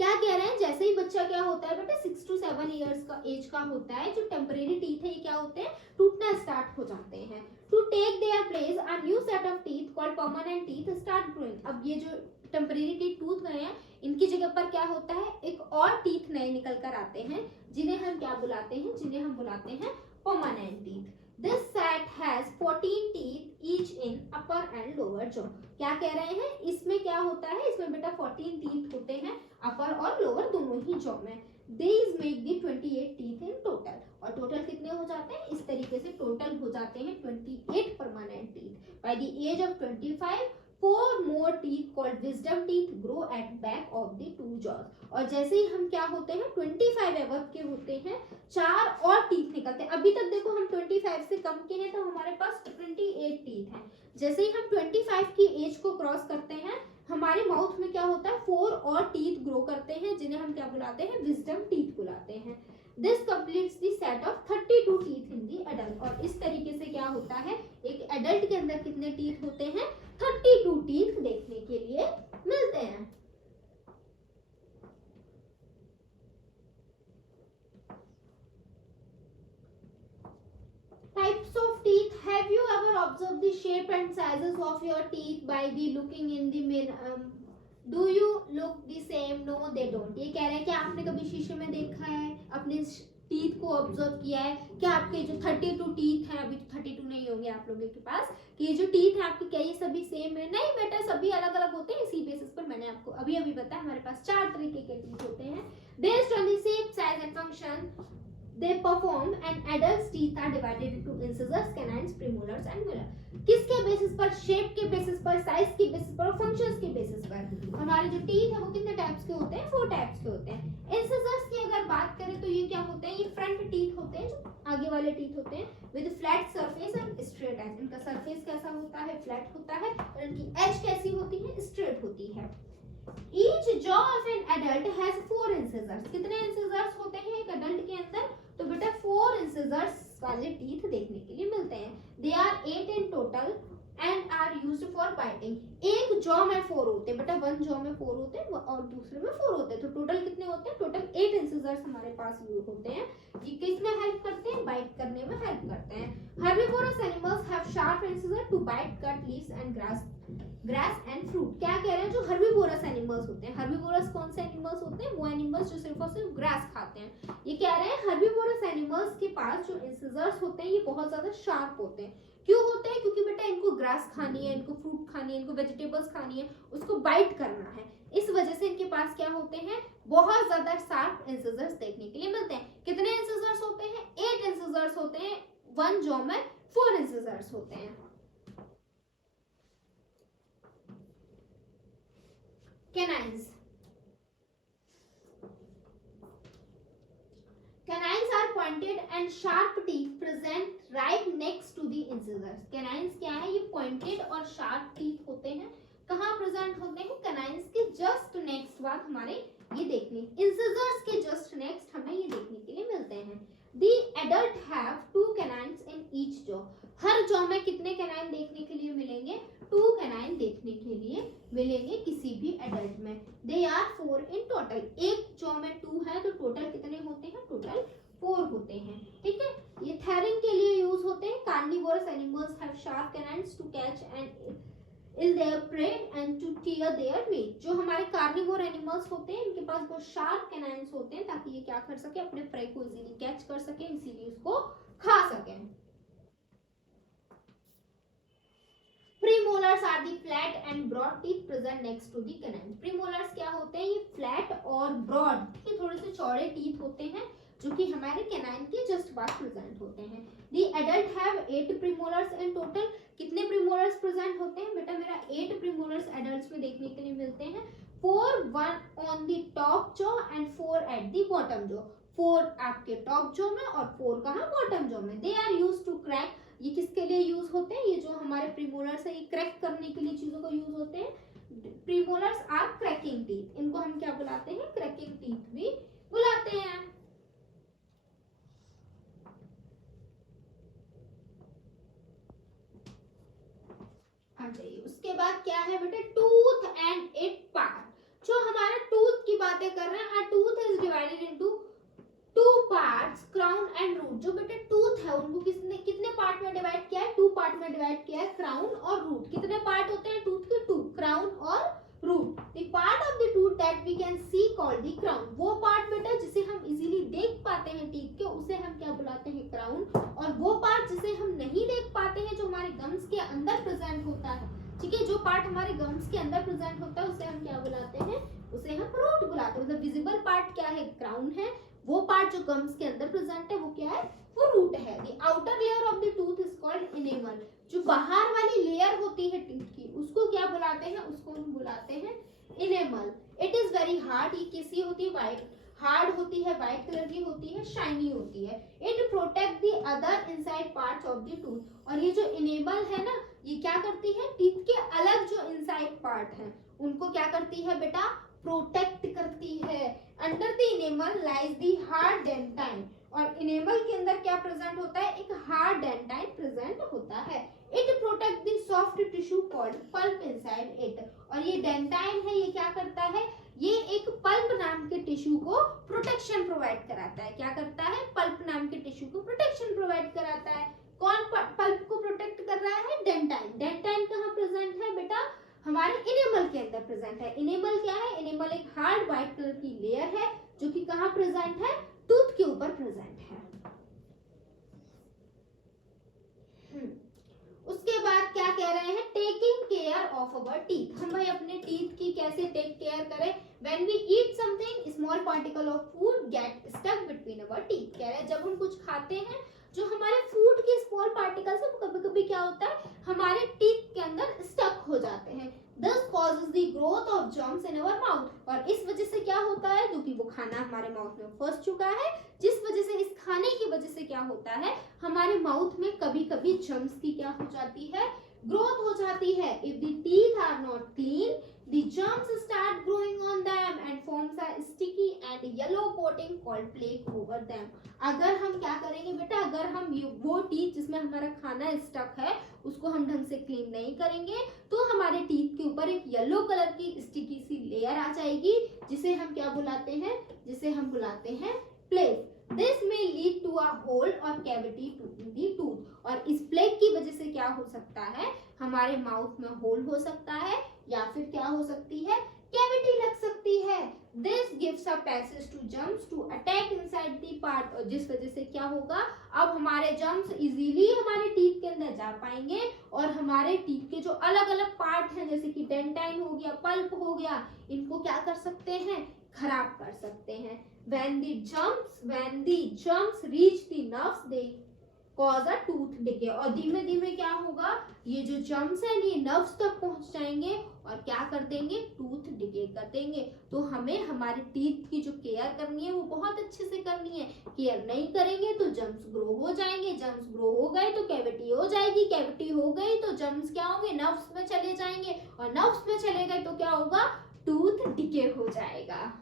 क्या कह रहे हैं, जैसे ही बच्चा क्या होता है बेटा 6 to 7 years का एज का होता है, जो टेम्परेरी टीथ है ये क्या होते हैं, टूटना स्टार्ट हो जाते हैं। To take their place a new set of teeth called permanent teeth start growing. अब ये जो टेम्परेरी टीथ टूट गए हैं, इनकी जगह पर क्या होता है, एक और टीथ नए निकल कर आते हैं, जिन्हें हम क्या बुलाते हैं, जिन्हें हम बुलाते हैं permanent teeth. This set has 14 teeth each in upper and lower jaw. क्या कह रहे हैं, इसमें क्या होता है, इसमें बेटा 14 टीथ होते हैं अपर और लोअर दोनों ही जॉ में। These make the 28 teeth in total. और टोटल कितने हो जाते हैं, इस तरीके से टोटल हो जाते हैं 28 permanent teeth. By the age of 25, 4 more teeth called wisdom teeth grow at back of the 2 jaws. और जैसे ही हम क्या होते हैं 25 एबव के होते हैं, 4 और टीथ निकलते हैं। अभी तक देखो हम 25 से कम के हैं तो हमारे पास 28 टीथ हैं। जैसे ही हम 25 की एज को क्रॉस करते हैं, हमारे माउथ में क्या होता है, 4 और टीथ ग्रो करते हैं, जिन्हें हम क्या बुलाते हैं, विजडम टीथ बुलाते हैं। This completes the set of 32 teeth in the adult. और इस तरीके से क्या होता है, एक एडल्ट के अंदर कितने टीथ होते हैं, 32 टीथ देखने के लिए मिलते हैं। Types of teeth. Have you ever observed the shape and sizes of your teeth by the looking in the mirror? Do you look the same? No, they don't. ये कह रहे हैं कि आपने कभी शीशे में देखा है, अपने टीथ को ऑब्जर्व किया है, क्या आपके जो 32 टीथ हैं, अभी तो 32 नहीं होंगे आप लोगों के पास, कि ये जो टीथ हैं आपके क्या ये सभी सेम है? नहीं बेटा, सभी अलग अलग होते हैं। इसी बेसिस पर मैंने आपको अभी अभी बताया, हमारे पास 4 तरीके के टीथ होते हैं। Based on the shape, size and function they perform, and adults teeth are divided into incisors, canines, premolars and molar. किसके बेसिस पर, शेप के बेसिस पर, साइज के बेसिस पर और फंक्शंस के बेसिस पर हमारे जो टीथ है वो कितने टाइप्स के होते हैं, 4 टाइप्स के होते हैं। इंसिजर्स की अगर बात करें तो ये क्या होते हैं, ये फ्रंट टीथ होते हैं, जो आगे वाले टीथ होते हैं, with flat surface and straight edge. इनका सरफेस कैसा होता है, फ्लैट होता है, और इनकी एज कैसी होती है, स्ट्रेट होती है। Each jaw of an adult has 4 incisors. कितने incisors होते हैं एक adult के अंदर, तो बेटा 4 incisors वाले टीथ देखने के लिए मिलते हैं। They are 8 in total and are used for biting. एक जॉ में 4 होते हैं बेटा, वन जॉ में 4 होते हैं और दूसरे में 4 होते हैं, तो टोटल कितने होते हैं? टोटल 8 इंसिजर्स हमारे पास यूज होते हैं। ये किस में हेल्प करते हैं? बाइट करने में हेल्प करते हैं। Herbivorous animals have sharp incisors to bite, cut leaves and grass and fruit. क्या कह रहे हैं? जो हर्बिवोरस एनिमल्स होते हैं, हर्बिवोरस कौन से एनिमल्स होते हैं? वो एनिमल्स जो सिर्फ और सिर्फ ग्रास खाते हैं। ये कह रहे हैं हर्बिवोरस एनिमल्स के पास जो इंसिजर्स होते हैं ये बहुत ज्यादा शार्प होते हैं। क्यों होते हैं? क्योंकि बेटा इनको ग्रास खानी है, इनको फ्रूट खानी है, इनको वेजिटेबल्स खानी है, उसको बाइट करना है, इस वजह से इनके पास क्या होते हैं? बहुत ज्यादा शार्प इंसिजर्स देखने के लिए मिलते हैं। कितने इंसिजर्स होते हैं? 8 इंसिजर्स होते हैं। वन जॉ में 4 इंसिजर्स होते हैं। Canines. Canines are pointed and sharp teeth present right next to the incisors. Canines क्या है? ये pointed और sharp teeth होते हैं। कहाँ प्रेजेंट होते हैं? canines के जस्ट नेक्स्ट बाद हमारे ये देखने, incisors के जस्ट नेक्स्ट हमें ये देखने के लिए मिलते हैं। The adult have 2 canines in each jaw. Her jaw में कितने कैनाइन देखने के लिए मिलेंगे? 2 कैनाइन देखने के लिए मिलेंगे किसी भी एडल्ट में। They are 4 in total. एक जॉ में 2 है तो टोटल कितने होते हैं? टोटल 4 होते हैं। ठीक है, ये थेरिंग के लिए यूज होते हैं। Carnivorous animals have sharp canines to catch and kill their prey and to tear their meat. जो हमारे कार्निवोर एनिमल्स होते हैं इनके पास बहुत शार्प कैनाइन्स होते हैं ताकि ये क्या कर सके? अपने प्रे को इजीली कैच कर सके, इसीलिए उसको खा सके। Premolars are the flat and broad teeth present next to the canine. Premolars क्या होते हैं? ये फ्लैट और ब्रॉड के थोड़े से चौड़े टीथ होते हैं जो कि हमारे कैनाइन के जस्ट बाद प्रेजेंट होते हैं। The adult have 8 premolars in total. कितने प्रीमोलर्स प्रेजेंट होते हैं? बेटा मेरा 8 प्रीमोलर्स एडल्ट्स में देखने के लिए मिलते हैं। 4 1 on the top jaw and 4 at the bottom jaw. 4 आपके टॉप जॉ में और 4 कहाँ? बॉटम जॉ में। They are used to crack. ये किसके लिए यूज होते हैं? ये जो हमारे प्रीमोलर्स है ये क्रैक करने के लिए चीजों को यूज होते हैं। Premolars are cracking teeth. इनको हम क्या बुलाते हैं? क्रैकिंग टीथ भी बुलाते हैं। उसके बाद क्या है बेटे? Tooth and it part. जो हमारे टूथ की बातें कर रहे हैं, tooth is divided into 2 parts, crown and root. जो बेटे टूथ है उनको कितने पार्ट में डिवाइड किया है? 2 पार्ट में डिवाइड किया है, क्राउन और रूट। कितने पार्ट होते हैं टूथ के? 2, क्राउन और root. The part of the tooth that we can see called the crown. वो पार्ट बेटा जिसे हम इजीली देख पाते हैं टीथ के, उसे हम क्या बुलाते हैं? क्राउन। और वो पार्ट जिसे हम नहीं देख पाते हैं, जो हमारे गम्स के अंदर प्रेजेंट होता है, ठीक है, जो पार्ट हमारे गम्स के अंदर प्रेजेंट होता है उसे हम क्या बुलाते हैं? उसे हम रूट बुलाते हैं। मतलब विजिबल पार्ट क्या है? क्राउन है। वो पार्ट जो गम्स के अंदर प्रेजेंट है वो क्या है? वो रूट है। The outer layer of the tooth is called enamel. जो बाहर वाली लेयर होती है टीथ की उसको क्या बुलाते हैं? उसको हम बुलाते हैं enamel. It is very hard. ये कैसी होती है? वाइट, हार्ड होती है, व्हाइट कलर की होती है, शाइनी होती है। It protect the other inside parts of the tooth. और ये जो इनेमल है ना, ये क्या करती है? टीथ के अलग जो इनसाइड पार्ट है उनको क्या करती है बेटा? प्रोटेक्ट करती है। Under the enamel lies the hard dentine. और इनेमल के अंदर क्या प्रेजेंट होता है? एक हार्ड डेंटाइन प्रेजेंट होता है। It protect the soft tissue called pulp inside it. और ये डेंटाइन है, ये क्या करता है? ये एक पल्प नाम के टिश्यू को प्रोटेक्शन प्रोवाइड कराता है। क्या करता है? पल्प नाम के टिश्यू को प्रोटेक्शन प्रोवाइड कराता है। कौन पल्प को प्रोटेक्ट कर रहा है? डेंटाइन। डेंटाइन कहाँ प्रेजेंट है बेटा? हमारे इनेमल के अंदर प्रेजेंट है। इनेमल क्या है? इनेमल एक हार्ड व्हाइट कलर की लेयर है जो कि कहाँ प्रेजेंट है? टूथ के ऊपर प्रेजेंट है। उसके बाद क्या कह रहे हैं? Taking care of our teeth. हम भाई अपने टीथ की कैसे टेक केयर करें? When we eat something small particle of food get stuck between our teeth. कह रहे हैं जब हम कुछ खाते हैं जो हमारे फूड के स्मॉल पार्टिकल्स है कभी कभी क्या होता है? हमारे टीथ के अंदर स्टक हो जाते हैं। This causes the growth of germs in our mouth। और इस वजह से क्या होता है? क्योंकि वो खाना हमारे माउथ में फंस चुका है, जिस वजह से इस खाने की वजह से क्या होता है? हमारे माउथ में कभी कभी जर्म्स की क्या हो जाती है? ग्रोथ हो जाती है। If the teeth are not clean, the germs start growing on them and forms a sticky and yellow coating called plaque over them. अगर हम क्या करेंगे बेटा, अगर हम वो टीथ जिसमें हमारा खाना स्टक है उसको हम ढंग से क्लीन नहीं करेंगे तो हमारे टीथ के ऊपर एक येलो कलर की स्टिकी सी लेयर आ जाएगी, जिसे हम क्या बुलाते हैं, जिसे हम बुलाते हैं plaque. This may lead to a hole or cavity in the tooth. और इस प्लेग की वजह से क्या हो सकता है, हमारे माउथ में होल हो सकता है या फिर क्या हो सकती है, कैविटी लग सकती है. This gives a passage to germs to attack inside the part. और जिस वजह से क्या होगा, अब हमारे जर्म्स इजीली हमारे टीथ के अंदर जा पाएंगे और हमारे टीथ के जो अलग अलग पार्ट हैं जैसे कि डेंटाइन हो गया, पल्प हो गया, इनको क्या कर सकते हैं, खराब कर सकते हैं. When the germs reach the nerves, they cause a tooth decay. और धीमे धीमे क्या होगा, ये जो germs हैं ये nerves तक पहुंच जाएंगे और क्या कर देंगे, tooth decay कर देंगे. तो हमें हमारे teeth की जो केयर करनी है वो बहुत अच्छे से करनी है. केयर नहीं करेंगे तो germs grow हो जाएंगे, germs grow हो गए तो कैविटी हो जाएगी, कैविटी हो गई तो germs क्या होंगे, nerves में चले जाएंगे और nerves में चले गए तो क्या होगा, tooth decay हो जाएगा.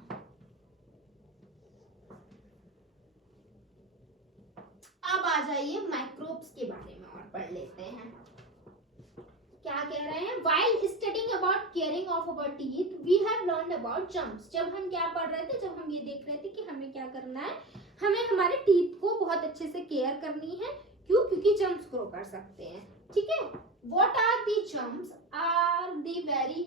अब आ जाइए माइक्रोब्स के बारे में और पढ़ लेते हैं. क्या कह रहे हैं, while studying about caring of our teeth we have learned about germs. जब हम क्या पढ़ रहे थे, जब हम ये देख रहे थे कि हमें क्या करना है, हमें हमारे टीथ को बहुत अच्छे से केयर करनी है. क्यों, क्योंकि जर्म्स ग्रो कर सकते हैं. ठीक है. What are the germs? Are the very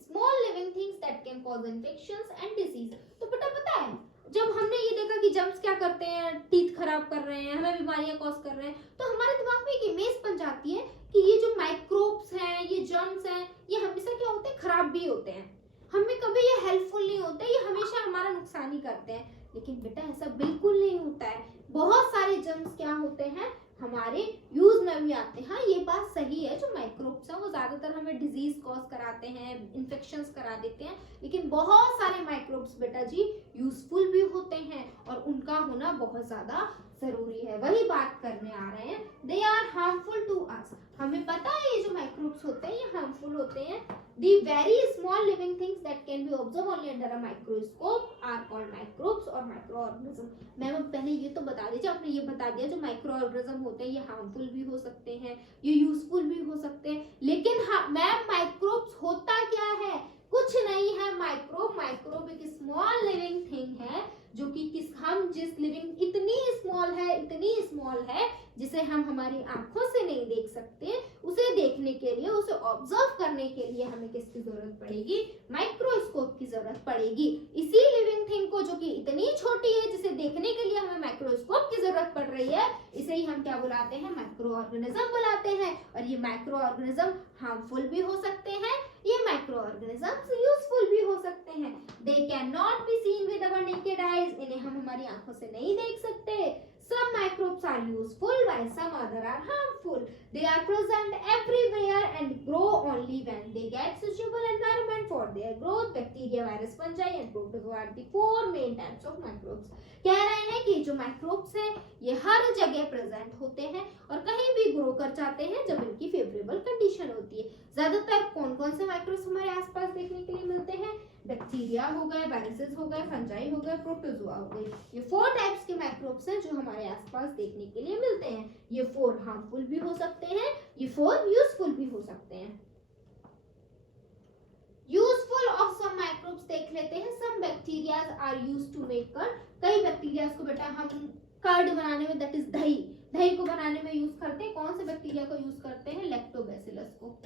small living things that can cause infections and disease. तो बेटा पता है, जब हमने ये देखा कि जर्म्स क्या करते हैं, टीथ खराब कर रहे हैं, हमें बीमारियां कॉज कर रहे हैं, तो हमारे दिमाग में एक इमेज बन जाती है कि ये जो माइक्रोब्स हैं, ये जर्म्स हैं, ये हमेशा क्या होते हैं, खराब भी होते हैं, हमें कभी ये हेल्पफुल नहीं होते, ये हमेशा हमारा नुकसान ही करते हैं. लेकिन बेटा ऐसा बिल्कुल नहीं होता है. बहुत सारे जर्म्स क्या होते हैं, हमारे यूज में भी आते हैं. हाँ, ये बात सही है, जो माइक्रोब्स हैं वो ज्यादातर हमें डिजीज कॉज कराते हैं, इन्फेक्शंस करा देते हैं, लेकिन बहुत सारे माइक्रोब्स बेटा जी यूजफुल भी होते हैं और उनका होना बहुत ज्यादा जरूरी है. वही बात करने आ रहे हैं. They are harmful to us. हमें पता है ये जो माइक्रोब्स होते हैं ये हार्मफुल होते हैं. The very small living things that can be observed only under a microscope are called microbes or microorganisms. Ma'am पहले ये तो बता दीजिए, आपने ये बता दिया जो माइक्रोऑर्गेनिज्म होते हैं ये हार्मफुल भी हो सकते हैं, ये यूजफुल भी हो सकते हैं, लेकिन हाँ मैम माइक्रोब्स होता क्या है, कुछ नहीं है. माइक्रोब एक स्मॉल लिविंग थिंग है जो कि हम जिस लिविंग इतनी स्मॉल है जिसे हम हमारी आंखों से नहीं देख सकते, उसे देखने के लिए, उसे ऑब्जर्व करने के लिए हमें किसकी जरूरत पड़ेगी, माइक्रोस्कोप की जरूरत पड़ेगी. इसी लिविंग थिंग को जो कि इतनी छोटी है जिसे देखने के लिए हमें माइक्रोस्कोप की जरूरत पड़ रही है, इसे ही हम क्या बुलाते हैं, माइक्रो ऑर्गेनिज्म बुलाते हैं. और ये माइक्रो ऑर्गेनिज्म हार्मफुल भी हो सकते हैं, ये माइक्रो ऑर्गेनिजम्स यूजफुल भी हो सकते हैं. They can not be seen with our naked eyes. इन्हें हम हमारी आंखों से नहीं देख सकते. Some microbes are useful while some other are harmful. They are present everywhere and grow only when they get suitable environment for their growth. Bacteria, virus, fungi and protozoa are the four main types of microbes. कह रहे हैं कि जो microbes हैं ये हर जगह present होते हैं और कहीं भी ग्रो कर जाते हैं जब इनकी फेवरेबल कंडीशन होती है. ज्यादातर कौन कौन से माइक्रोब्स हमारे आसपास देखने के लिए मिलते हैं, बैक्टीरिया हो गए, वायरसेस हो गए, फंजाई हो गए, प्रोटोजोआ हो गए. ये 4 टाइप्स के माइक्रोब्स हैं जो हमारे आसपास देखने के लिए मिलते हैं. ये 4 हार्मफुल भी हो सकते हैं, ये 4 यूजफुल भी हो सकते हैं. यूजफुल ऑफ सम माइक्रोब्स देख लेते हैं. Some bacterias are used to make curd. कई बैक्टीरियाज को बेटा हम कर्ड बनाने में, दैट इज दही को बनाने में यूज करते हैं. कौन से बैक्टीरिया को यूज करते हैं, लैक्टोबैसिलस को.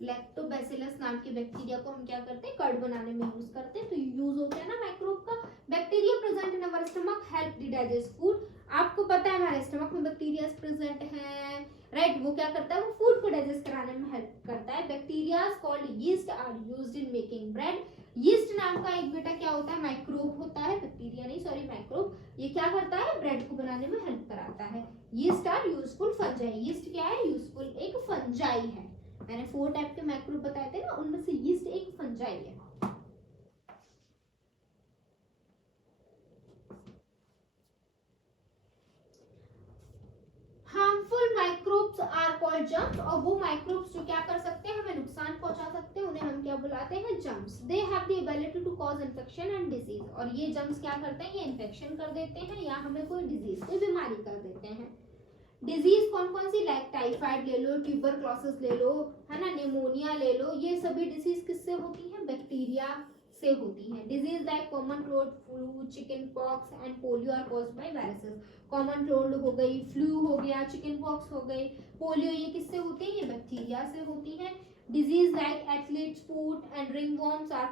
लैक्टोबैसिलस नाम के बैक्टीरिया को हम क्या करते हैं, कर्ड बनाने में यूज करते हैं. तो यूज हो गया ना माइक्रोब का. Bacteria present in our stomach help the digest food. आपको पता है हमारे स्टमक में बैक्टीरिया प्रेजेंट हैं, राइट. वो क्या करता है, वो फूड को डाइजेस्ट कराने में हेल्प करता है. Bacteria called yeast are used in making bread. Yeast नाम का एक बेटा क्या होता है, माइक्रोब होता है, बैक्टीरिया नहीं, सॉरी माइक्रोब. ये क्या करता है, ब्रेड को बनाने में हेल्प कराता है. Yeast are useful fungi. Yeast क्या है, यूजफुल एक फंजाई है. मैंने 4 टाइप के माइक्रोब बताए थे ना, उनमें से यीस्ट एक फंजाई है. Harmful microbes are called called germs, और वो माइक्रोब्स जो क्या कर सकते हैं, हमें नुकसान पहुंचा सकते हैं, उन्हें हम क्या बुलाते हैं, germs. They have the ability to cause infection and disease, और ये जर्म्स क्या करते हैं, ये इन्फेक्शन कर देते हैं या हमें कोई डिजीज, कोई बीमारी कर देते हैं। डिजीज कौन कौन सी, लाइक टाइफाइड ले लो, ट्यूबरक्लोसिस ले लो, है ना, निमोनिया ले लो, ये सभी डिजीज किससे होती है, बैक्टीरिया से होती है। Disease like common cold, flu, chicken pox and polio are caused by viruses. Common cold हो गई, फ्लू हो गया, चिकन पॉक्स हो गई, पोलियो, ये किससे होती है, ये बैक्टीरिया से होती है। Disease like athlete's foot and ringworms are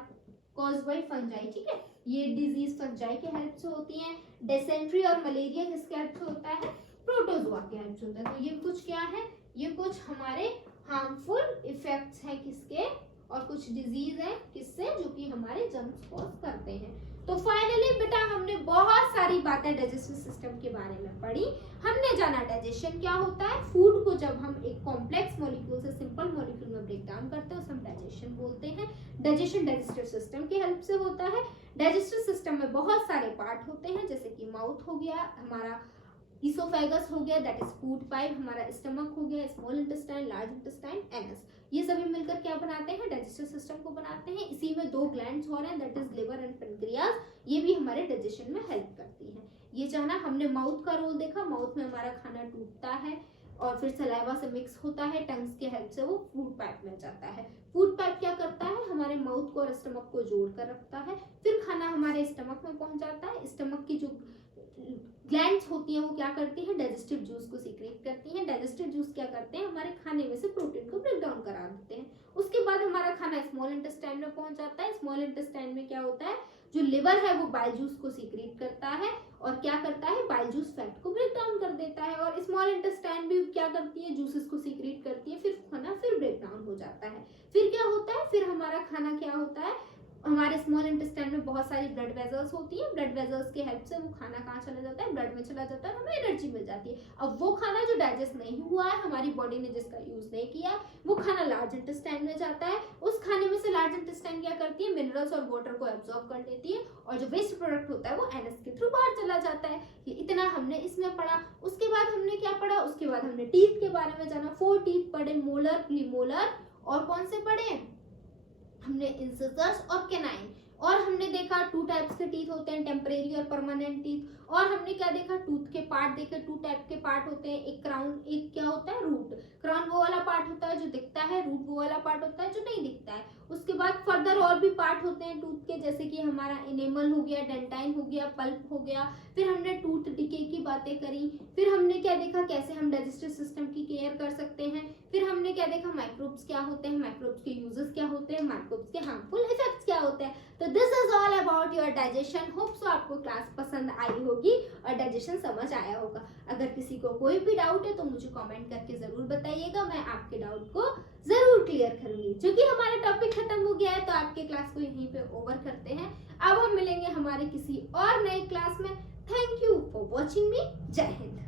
caused by fungi, ठीक है, ये डिजीज फंजाई के हेल्प से होती है। डिसेंट्री और मलेरिया किसके हेल्प से होता है, प्रोटोजोआ के हेल्प से होता है। तो ये कुछ क्या है, ये कुछ हमारे हार्मफुल इफेक्ट्स हैं किसके, और कुछ डिजीज है किससे, जो कि हमारे जर्म्स कॉज करते हैं। तो फाइनली बेटा हमने बहुत सारी बातें डाइजेस्टिव सिस्टम के बारे में पढ़ी। हमने जाना डाइजेशन क्या होता है, फूड को जब हम एक कॉम्प्लेक्स मॉलिक्यूल से सिंपल मॉलिक्यूल में ब्रेक डाउन करते हैं उसे हम डाइजेशन बोलते हैं। डाइजेशन डाइजेस्टिव सिस्टम की हेल्प से होता है। डाइजेस्टिव सिस्टम में बहुत सारे पार्ट होते हैं, जैसे कि माउथ हो गया, हमारा इसोफेगस हो गया, दैट इज फूड पाइप, हमारा स्टमक हो गया, small intestine, large intestine, anus, ये सभी मिलकर क्या बनाते हैं, डाइजेस्टिव सिस्टम को बनाते हैं। इसी में दो ग्लैंड्स और हैं, that is liver and pancreas, ये भी हमारे डाइजेशन में हेल्प करती है। ये जाना हमने माउथ का रोल देखा, माउथ में हमारा खाना टूटता है और फिर सलाइवा से मिक्स होता है, टंग्स के हेल्प से वो फूड पाइप में जाता है। फूड पाइप क्या करता है, हमारे माउथ को और स्टमक को जोड़ कर रखता है, फिर खाना हमारे स्टमक में पहुंच जाता है। स्टमक की जो ग्लैंड्स होती हैं वो क्या करती है, डाइजेस्टिव जूस को सीक्रेट करती हैं। डाइजेस्टिव जूस क्या करते हैं, हमारे खाने में से प्रोटीन को ब्रेक डाउन करा देते हैं। उसके बाद हमारा खाना स्मॉल इंटेस्टाइन में पहुंच जाता है। स्मॉल इंटेस्टाइन में क्या होता है, जो लिवर है वो बाइल जूस को सीक्रेट करता है और क्या करता है, बाइल जूस फैट को ब्रेक डाउन कर देता है। और स्मॉल इंटेस्टाइन भी क्या करती है, जूसेस को सीक्रेट करती है, फिर खाना फिर ब्रेक डाउन हो जाता है। फिर क्या होता है, फिर हमारा खाना क्या होता है, हमारे स्मॉल इंटेस्टाइन में बहुत सारी ब्लड वेजल्स होती हैं, ब्लड वेजल्स के हेल्प से वो खाना कहाँ चला जाता है, ब्लड में चला जाता है, हमें एनर्जी मिल जाती है। अब वो खाना जो डाइजेस्ट नहीं हुआ है, हमारी बॉडी ने जिसका यूज नहीं किया, वो खाना लार्ज इंटेस्टाइन में जाता है। उस खाने में से लार्ज इंटेस्टाइन क्या करती है, मिनरल्स और वाटर को एब्जॉर्ब कर लेती है और जो वेस्ट प्रोडक्ट होता है वो एनएस के थ्रू बाहर चला जाता है। ये इतना हमने इसमें पढ़ा। उसके बाद हमने क्या पढ़ा, उसके बाद हमने टीथ के बारे में जाना। 4 टीथ पढ़े, मोलर, प्रीमोलर, और कौन से पढ़े हमने, इंसिजर्स और कैनाइन। और हमने देखा 2 टाइप्स के टीथ होते हैं, टेम्परेरी और परमानेंट टीथ। और हमने क्या देखा, टूथ के पार्ट देखे, 2 टाइप के पार्ट होते हैं, एक क्राउन, एक क्या होता है, रूट। क्राउन वो वाला पार्ट होता है जो दिखता है, रूट वो वाला पार्ट होता है जो नहीं दिखता है। उसके बाद फर्दर और भी पार्ट होते हैं टूथ के, जैसे कि हमारा इनेमल हो गया, डेंटाइन हो गया, पल्प हो गया। फिर हमने टूथ डिके की बातें करी। फिर हमने क्या देखा, कैसे हम डाइजेस्टिव सिस्टम की केयर कर सकते हैं। फिर हमने क्या देखा, माइक्रोब्स क्या होते हैं, माइक्रोब्स के यूजेस क्या होते हैं, माइक्रोब्स के हार्मफुल इफेक्ट्स क्या होते हैं। तो this is all about your digestion. Hope so आपको क्लास पसंद आई होगी और डाइजेशन समझ आया होगा। अगर किसी को कोई भी डाउट है तो मुझे कमेंट करके जरूर बताइएगा, मैं आपके डाउट को जरूर क्लियर करूंगी। क्योंकि हमारा टॉपिक खत्म हो गया है तो आपके क्लास को यहीं पे ओवर करते हैं। अब हम मिलेंगे हमारे किसी और नए क्लास में। थैंक यू फॉर वॉचिंग मी। जय हिंद।